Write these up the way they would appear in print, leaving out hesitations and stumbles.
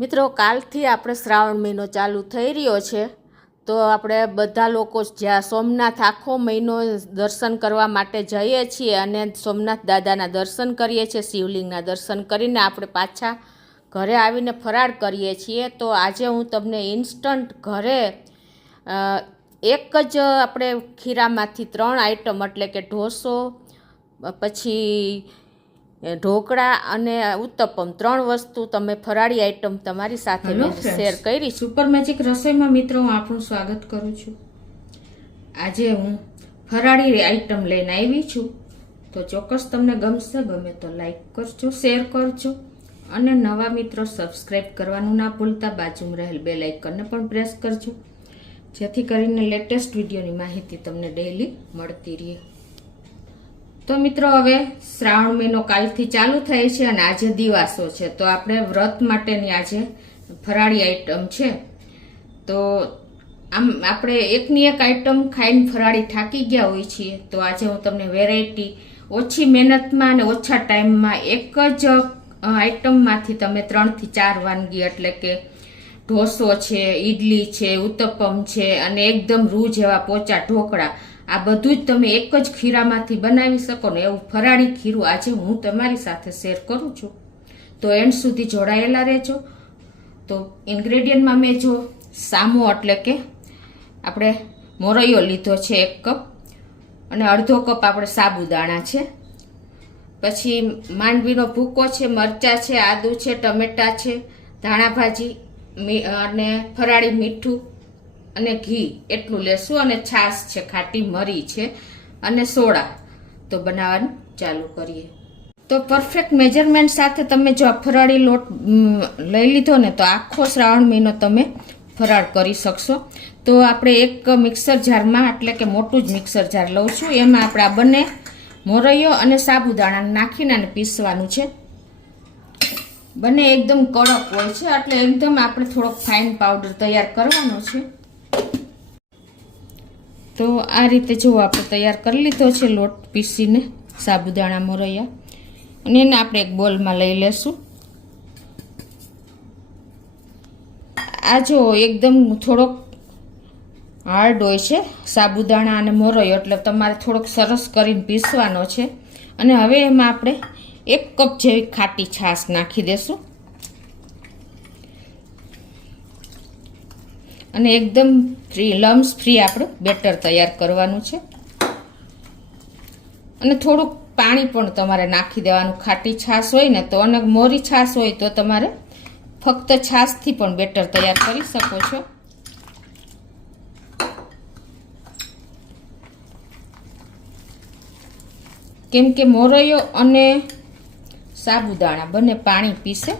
મિત્રો કાલથી આપણે શ્રાવણ મહિનો ચાલુ થઈ રહ્યો છે તો આપણે બધા લોકો જ્યાં સોમનાથ આખો મહિનો દર્શન કરવા માટે જઈએ છીએ અને સોમનાથ દાદાના દર્શન કરીએ છીએ, શિવલિંગના દર્શન કરીને આપણે પાછા ઘરે આવીને ફરાળ કરીએ છીએ। તો આજે હું તમને ઇન્સ્ટન્ટ ઘરે એક જ આપણે ખીરામાંથી 3 આઈટમ એટલે કે ઢોસો, પછી ઢોકળા અને ઉત્તપમ 3 વસ્તુ તમે ફરાળી આઈટમ તમારી સાથે શેર કરી। સુપર મેજિક રસોઈમાં મિત્રો હું આપણું સ્વાગત કરું છું। આજે હું ફરાળી આઈટમ લઈને આવી છું, તો ચોક્કસ તમને ગમશે। ગમે તો લાઈક કરજો, શેર કરજો અને નવા મિત્રો સબસ્ક્રાઈબ કરવાનું ના ભૂલતા। બાજુમાં રહેલ બેલ આઇકનને પણ પ્રેસ કરજો, જેથી કરીને લેટેસ્ટ વિડીયોની માહિતી તમને ડેઈલી મળતી રહે। તો મિત્રો હવે શ્રાવણ મહિનો કાલથી ચાલુ થાય છે અને આજે દિવાસો છે, તો આપણે વ્રત માટેની આજે ફરાળી આઈટમ છે। તો આમ આપણે એકની એક આઈટમ ખાઈને ફરાળી થાકી ગયા હોય છીએ, તો આજે હું તમને વેરાયટી ઓછી મહેનતમાં અને ઓછા ટાઈમમાં એક જ આઈટમમાંથી તમે 3 થી 4 વાનગી એટલે કે ઢોસો છે, ઈડલી છે, ઉત્તપમ છે અને એકદમ રૂ જેવા પોચા ઢોકળા, આ બધું જ તમે એક જ ખીરામાંથી બનાવી શકો ને એવું ફરાળી ખીરું આજે હું તમારી સાથે શેર કરું છું। તો એન્ડ સુધી જોડાયેલા રહેજો। તો ઇન્ગ્રેડિયન્ટમાં મેં જો સામો એટલે કે આપણે મોરૈયો લીધો છે 1 કપ અને અડધો કપ આપણે સાબુદાણા છે, પછી માંડવીનો ભૂકો છે, મરચાં છે, આદુ છે, ટમેટા છે, ધાણા ભાજી અને ફરાળી મીઠું અને ઘી એટલું લેશું અને છાશ છે, ખાટી મરી છે અને સોડા। તો બનાવવાનું ચાલુ કરીએ। તો પરફેક્ટ મેજરમેન્ટ સાથે તમે જો આ ફરાળી લોટ લઈ લીધો ને તો આખો શ્રાવણ મહિનો તમે ફરાળ કરી શકશો। તો આપણે એક મિક્સર જારમાં એટલે કે મોટું જ મિક્સર જાર લઉં છું, એમાં આપણે આ બંને મોરૈયો અને સાબુદાણા નાખીને અને પીસવાનું છે। બંને એકદમ કડક હોય છે એટલે એકદમ આપણે થોડોક ફાઇન પાવડર તૈયાર કરવાનો છે। તો આ રીતે જો આપણે તૈયાર કરી લીધો છે લોટ પીસીને સાબુદાણા મોરૈયા, અને એને આપણે એક બોલમાં લઈ લેશું। આ જો એકદમ થોડોક હાર્ડ હોય છે સાબુદાણા અને મોરૈયો, એટલે તમારે થોડોક સરસ કરીને પીસવાનો છે। અને હવે એમાં આપણે 1 કપ જેવી ખાટી છાશ નાખી દેશું અને એકદમ લમ્સ ફ્રી આપણું બેટર તૈયાર કરવાનું છે। અને થોડુંક પાણી પણ તમારે નાખી દેવાનું, ખાટી છાશ હોય ને તો, અને મોરી છાશ હોય તો તમારે ફક્ત છાશથી પણ બેટર તૈયાર કરી શકો છો। કેમ કે મોરૈયો અને સાબુદાણા બંને પાણી પીશે।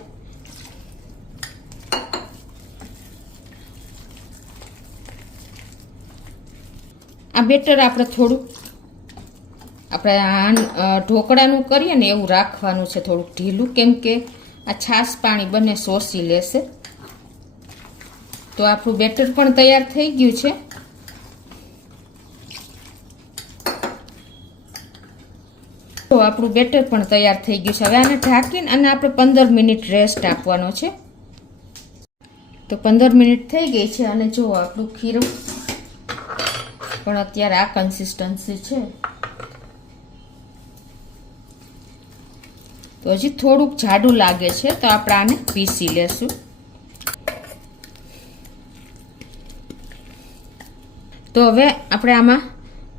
આ બેટર આપણે થોડુંક આપણે ઢોકળાનું કરીએ ને એવું રાખવાનું છે, થોડુંક ઢીલું, કેમ કે આ છાશ પાણી બંને શોષી લેશે। તો આપણું બેટર પણ તૈયાર થઈ ગયું છે। તો આપણું બેટર પણ તૈયાર થઈ ગયું છે। હવે આને ઢાંકીને અને આપણે 15 મિનિટ રેસ્ટ આપવાનો છે। તો 15 મિનિટ થઈ ગઈ છે અને જો આપણું ખીરું પણ અત્યારે આ કન્સિસ્ટન્સી છે। તો હજી થોડુંક જાડું લાગે છે, તો આપણે આને પીસી લેશું। તો હવે આપણે આમાં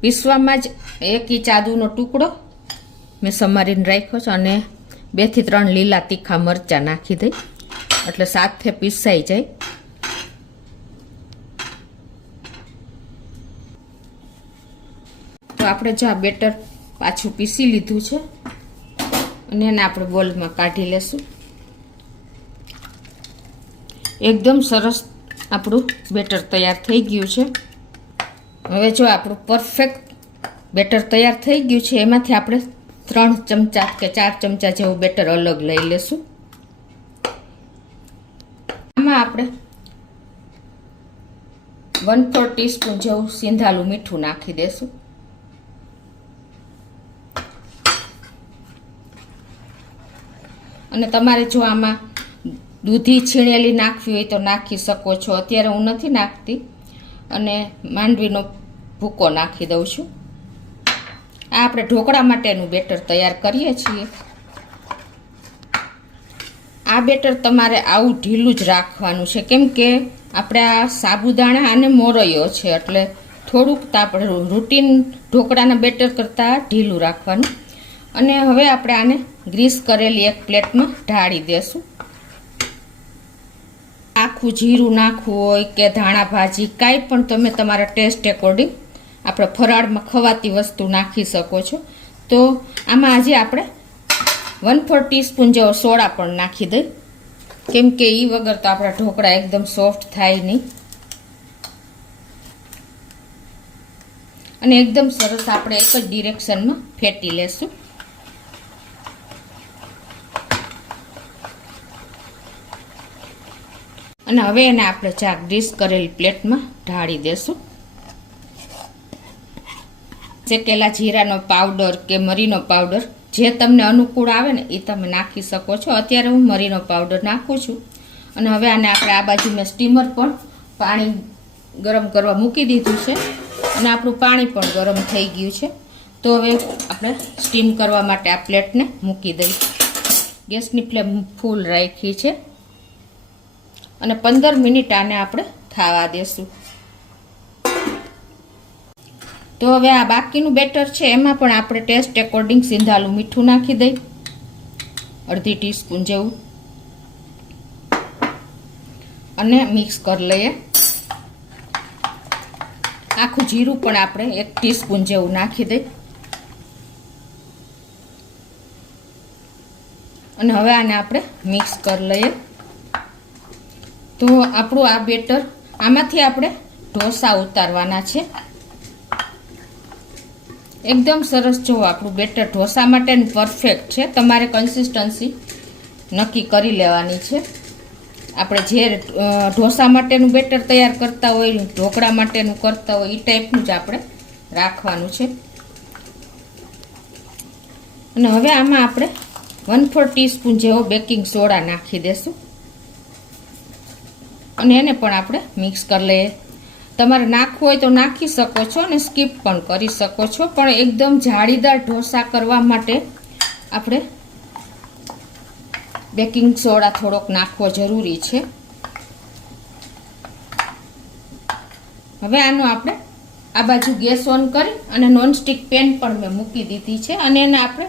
પીસવામાં જ 1 ઇંચ આદુનો ટુકડો મેં સમારીને રાખ્યો છે અને 2 થી 3 લીલા તીખા મરચાં નાખી દઈ એટલે સાથે પીસાઈ જાય। તો આપણે જો આ બેટર પાછું પીસી લીધું છે અને એને આપણે બોલમાં કાઢી લેશું। એકદમ સરસ આપણું બેટર તૈયાર થઈ ગયું છે। હવે જો આપણું પરફેક્ટ બેટર તૈયાર થઈ ગયું છે, એમાંથી આપણે 3 ચમચા કે 4 ચમચા જેવું બેટર અલગ લઈ લેશું। આમાં આપણે 1/4 ટીસ્પૂન જેવું સિંધાલું મીઠું નાખી દેશું। અને તમારે જો આમાં દૂધી છીણેલી નાખવી હોય તો નાખી શકો છો. અત્યારે હું નથી નાખતી અને માંડવીનો ભૂકો નાખી દઉં છું. આ આપણે ઢોકળા માટેનું બેટર તૈયાર કરીએ છીએ. આ બેટર તમારે આવું ઢીલું જ રાખવાનું છે, કેમ કે આપણે આ સાબુદાણા અને મોરૈયો છે એટલે થોડુંક તો આપણે રૂટીન ઢોકળાના બેટર કરતાં ઢીલું રાખવાનું. અને હવે આપણે આને ગ્રીસ કરેલી એક પ્લેટમાં ઢાળી દેશું. આખું જીરું નાખવું હોય કે ધાણા ભાજી કાંઈ પણ તમે તમારા ટેસ્ટ એકોર્ડિંગ આપણે ફરાળમાં ખવાતી વસ્તુ નાખી શકો છો. તો આમાં આજે આપણે 1/4 ટીસ્પૂન જેવો સોડા પણ નાખી દઈ, કેમ કે એ વગર તો આપણા ઢોકળા એકદમ સોફ્ટ થાય નહીં. અને એકદમ સરસ આપણે એક જ ડિરેક્શનમાં ફેટી લેશું. અને હવે એને આપણે ચા ગ્રીસ કરેલી પ્લેટમાં ઢાળી દેશું. શેકેલા જીરાનો પાવડર કે મરીનો પાવડર જે તમને અનુકૂળ આવે ને એ તમે નાખી શકો છો. અત્યારે હું મરીનો પાવડર નાખું છું. અને હવે આને આપણે આ બાજુ મેં સ્ટીમર પણ પાણી ગરમ કરવા મૂકી દીધું છે અને આપણું પાણી પણ ગરમ થઈ ગયું છે. તો હવે આપણે સ્ટીમ કરવા માટે આ પ્લેટને મૂકી દઈએ. ગેસની ફ્લેમ ફૂલ રાખી છે અને 15 મિનિટ આને આપણે થવા દેશું. તો હવે આ બાકીનું બેટર છે એમાં પણ આપણે ટેસ્ટ એકોર્ડિંગ સિંધાલું મીઠું નાખી દઈ, અડધી ટીસ્પૂન જેવું, અને મિક્સ કરી લઈએ. આખું જીરું પણ આપણે 1 ટીસ્પૂન જેવું નાખી દઈ. અને હવે આને આપણે મિક્સ કરી લઈએ. તો આપણું આ બેટર, આમાંથી આપણે ઢોસા ઉતારવાના છે. એકદમ સરસ. જો આપણું બેટર ઢોસા માટે પરફેક્ટ છે. તમારે કન્સિસ્ટન્સી નક્કી કરી લેવાની છે. આપણે જે ઢોસા માટેનું બેટર તૈયાર કરતા હોય, ઢોકળા માટેનું કરતા હોય, એ ટાઈપનું જ આપણે રાખવાનું છે. અને હવે આમાં આપણે 1/4 ટીસ્પૂન જેવો બેકિંગ સોડા નાખી દેશું અને એને પણ આપણે મિક્સ કરી લઈએ. તમારે નાખવું હોય તો નાખી શકો છો અને સ્કીપ પણ કરી શકો છો, પણ એકદમ જાળીદાર ઢોસા કરવા માટે આપણે બેકિંગ સોડા થોડોક નાખવો જરૂરી છે. હવે આનો આપણે આ બાજુ ગેસ ઓન કરી અને નોનસ્ટિક પેન પણ મેં મૂકી દીધી છે અને એને આપણે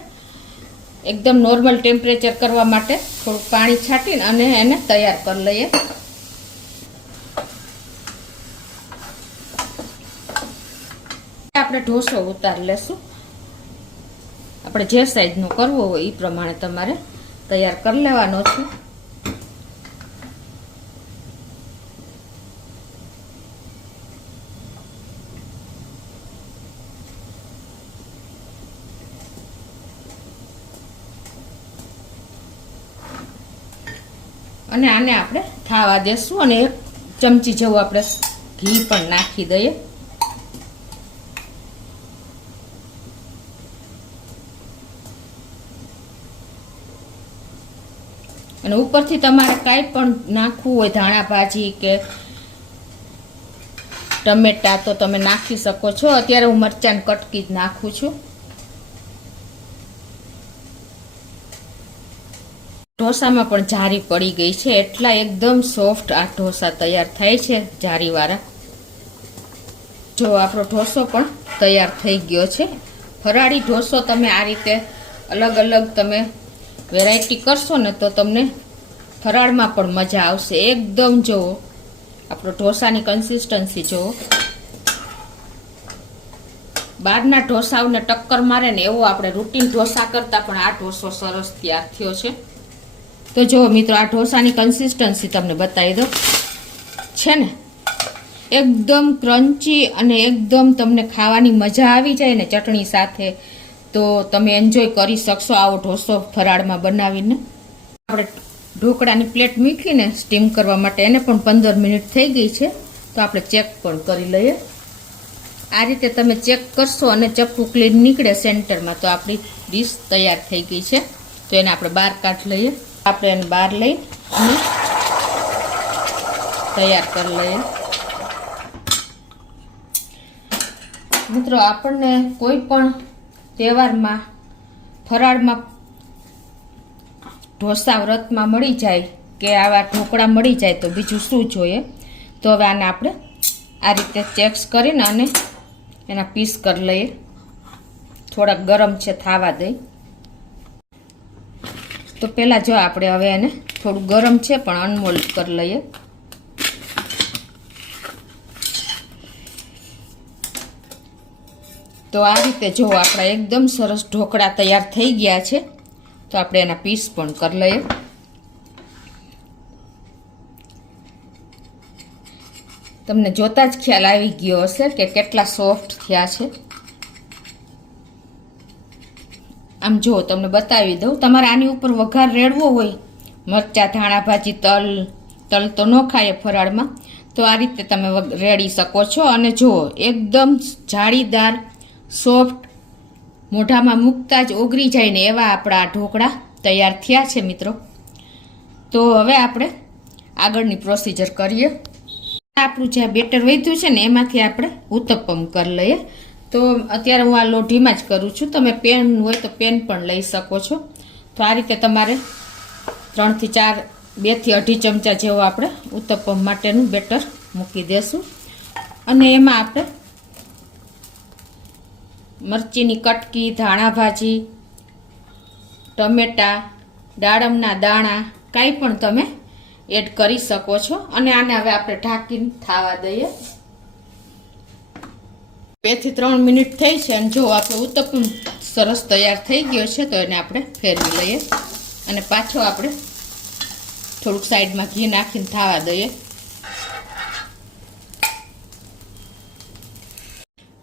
એકદમ નોર્મલ ટેમ્પરેચર કરવા માટે થોડુંક પાણી છાંટીને અને એને તૈયાર કરી લઈએ. આપણે ઢોસો ઉતારી લેશું. આપણે જે સાઈઝનો કરવો હોય એ પ્રમાણે તમારે તૈયાર કરી લેવાનો છે. અને આને આપણે થાવા દેશું અને 1 ચમચી જેવું આપણે ઘી પણ નાખી દઈએ. અને ઉપરથી તમારે કાંઈ પણ નાખવું હોય, ધાણા ભાજી કે ટમેટા, તો તમે નાખી શકો છો. અત્યારે હું મરચાંની કટકી જ નાખું છું. ઢોસામાં પણ જારી પડી ગઈ છે, એટલા એકદમ સોફ્ટ આ ઢોસા તૈયાર થાય છે જારીવાળા. જો આપણો ઢોસો પણ તૈયાર થઈ ગયો છે. ફરાળી ઢોસો તમે આ રીતે અલગ અલગ તમે વેરાયટી કરશો ને તો તમને ફરાળમાં પણ મજા આવશે. એકદમ જુઓ આપણો ઢોસાની કન્સિસ્ટન્સી જુઓ, બહારના ઢોસાઓને ટક્કર મારે ને એવો આપણે રૂટીન ઢોસા કરતાં પણ આ ઢોસો સરસ તૈયાર થયો છે. તો જુઓ મિત્રો, આ ઢોસાની કન્સિસ્ટન્સી તમને બતાવી દો છે ને, એકદમ ક્રન્ચી અને એકદમ તમને ખાવાની મજા આવી જાય ને ચટણી સાથે, તો તમે એન્જોય કરી શકશો આવો ઢોસો ફરાળમાં બનાવીને. આપણે ઢોકળાની પ્લેટ મૂકીને સ્ટીમ કરવા માટે એને પણ 15 મિનિટ થઈ ગઈ છે, તો આપણે ચેક પણ કરી લઈએ. આ રીતે તમે ચેક કરશો અને ચપ્પુ ક્લીન નીકળે સેન્ટરમાં તો આપણી ડીશ તૈયાર થઈ ગઈ છે. તો એને આપણે બહાર કાઢી લઈએ. આપણે એને બહાર લઈ અને તૈયાર કરી લઈએ. મિત્રો, આપણને કોઈ પણ તહેવારમાં ફરાળમાં ઢોસા વ્રતમાં મળી જાય કે આવા ઢોકળા મળી જાય તો બીજું શું જોઈએ. તો હવે આને આપણે આ રીતે ચેક્સ કરીને અને એના પીસ કરી લઈએ. થોડાક ગરમ છે, થાવા દઈ. તો પહેલાં જો આપણે હવે એને થોડું ગરમ છે પણ અનમોલ્ડ કરી લઈએ. તો આ રીતે જો આપણા એકદમ સરસ ઢોકળા તૈયાર થઈ ગયા છે. તો આપણે એના પીસ પણ કરી લઈએ. તમને જોતા જ ખ્યાલ આવી ગયો હશે કે કેટલા સોફ્ટ થયા છે. આમ જો તમને બતાવી દઉં. તમારે આની ઉપર વઘાર રેડવો હોય, મરચાં, ધાણા ભાજી, તલ તો ન ખાય ફરાળમાં, તો આ રીતે તમે રેડી શકો છો. અને જુઓ એકદમ જાળીદાર, સોફ્ટ, મોઢામાં મૂકતા જ ઓગળી જાય ને એવા આપણા ઢોકળા તૈયાર થયા છે મિત્રો. તો હવે આપણે આગળની પ્રોસિજર કરીએ. આપણું જે બેટર વધ્યું છે ને એમાંથી આપણે ઉત્તપમ કરી લઈએ. તો અત્યારે હું આ લોઢીમાં જ કરું છું. તમે પેન હોય તો પેન પણ લઈ શકો છો. તો આ રીતે તમારે 3 થી 4, 2 થી 2.5 ચમચા જેવો આપણે ઉત્તપમ માટેનું બેટર મૂકી દેશું. અને એમાં આપણે મરચીની કટકી, ધાણા ભાજી, ટમેટા, દાડમના દાણા કાંઈ પણ તમે એડ કરી શકો છો. અને આને હવે આપણે ઢાંકીને થાવા દઈએ. 2 થી 3 મિનિટ થઈ છે અને જો આપણો ઉત્તપમ સરસ તૈયાર થઈ ગયો છે. તો એને આપણે ફેરવી લઈએ અને પાછો આપણે થોડુંક સાઈડમાં ઘી નાખીને થાવા દઈએ.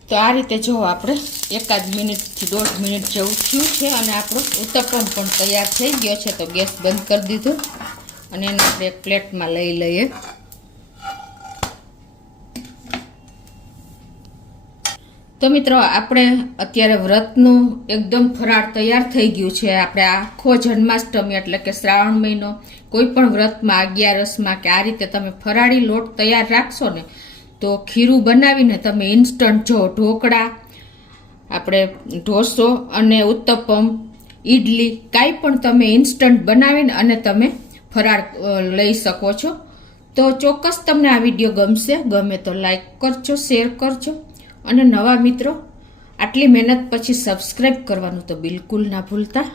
તો આ રીતે જો આપણે 1 મિનિટથી 1.5 મિનિટ જેવું થયું છે અને આપણો ઉત્તપમ પણ તૈયાર થઈ ગયો છે. તો ગેસ બંધ કરી દીધો અને એને આપણે એક પ્લેટમાં લઈ લઈએ. તો મિત્રો, આપણે અત્યારે વ્રતનું એકદમ ફરાળ તૈયાર થઈ ગયું છે. આપણે આખો જન્માષ્ટમી એટલે કે શ્રાવણ મહિનો કોઈ પણ વ્રતમાં, 11સમાં કે આ રીતે તમે ફરાળી લોટ તૈયાર રાખશો ને તો ખીરું બનાવીને તમે ઇન્સ્ટન્ટ જો ઢોકળા, આપણે ઢોસો અને ઉત્તપમ, ઈડલી કાંઈ પણ તમે ઇન્સ્ટન્ટ બનાવીને અને તમે ફરાળ લઈ શકો છો. તો ચોક્કસ તમને આ વિડીયો ગમશે. ગમે તો લાઈક કરજો, શેર કરજો. અને નવા મિત્રો, આટલી મહેનત પછી સબસ્ક્રાઈબ કરવાનું તો બિલકુલ ના ભૂલતા.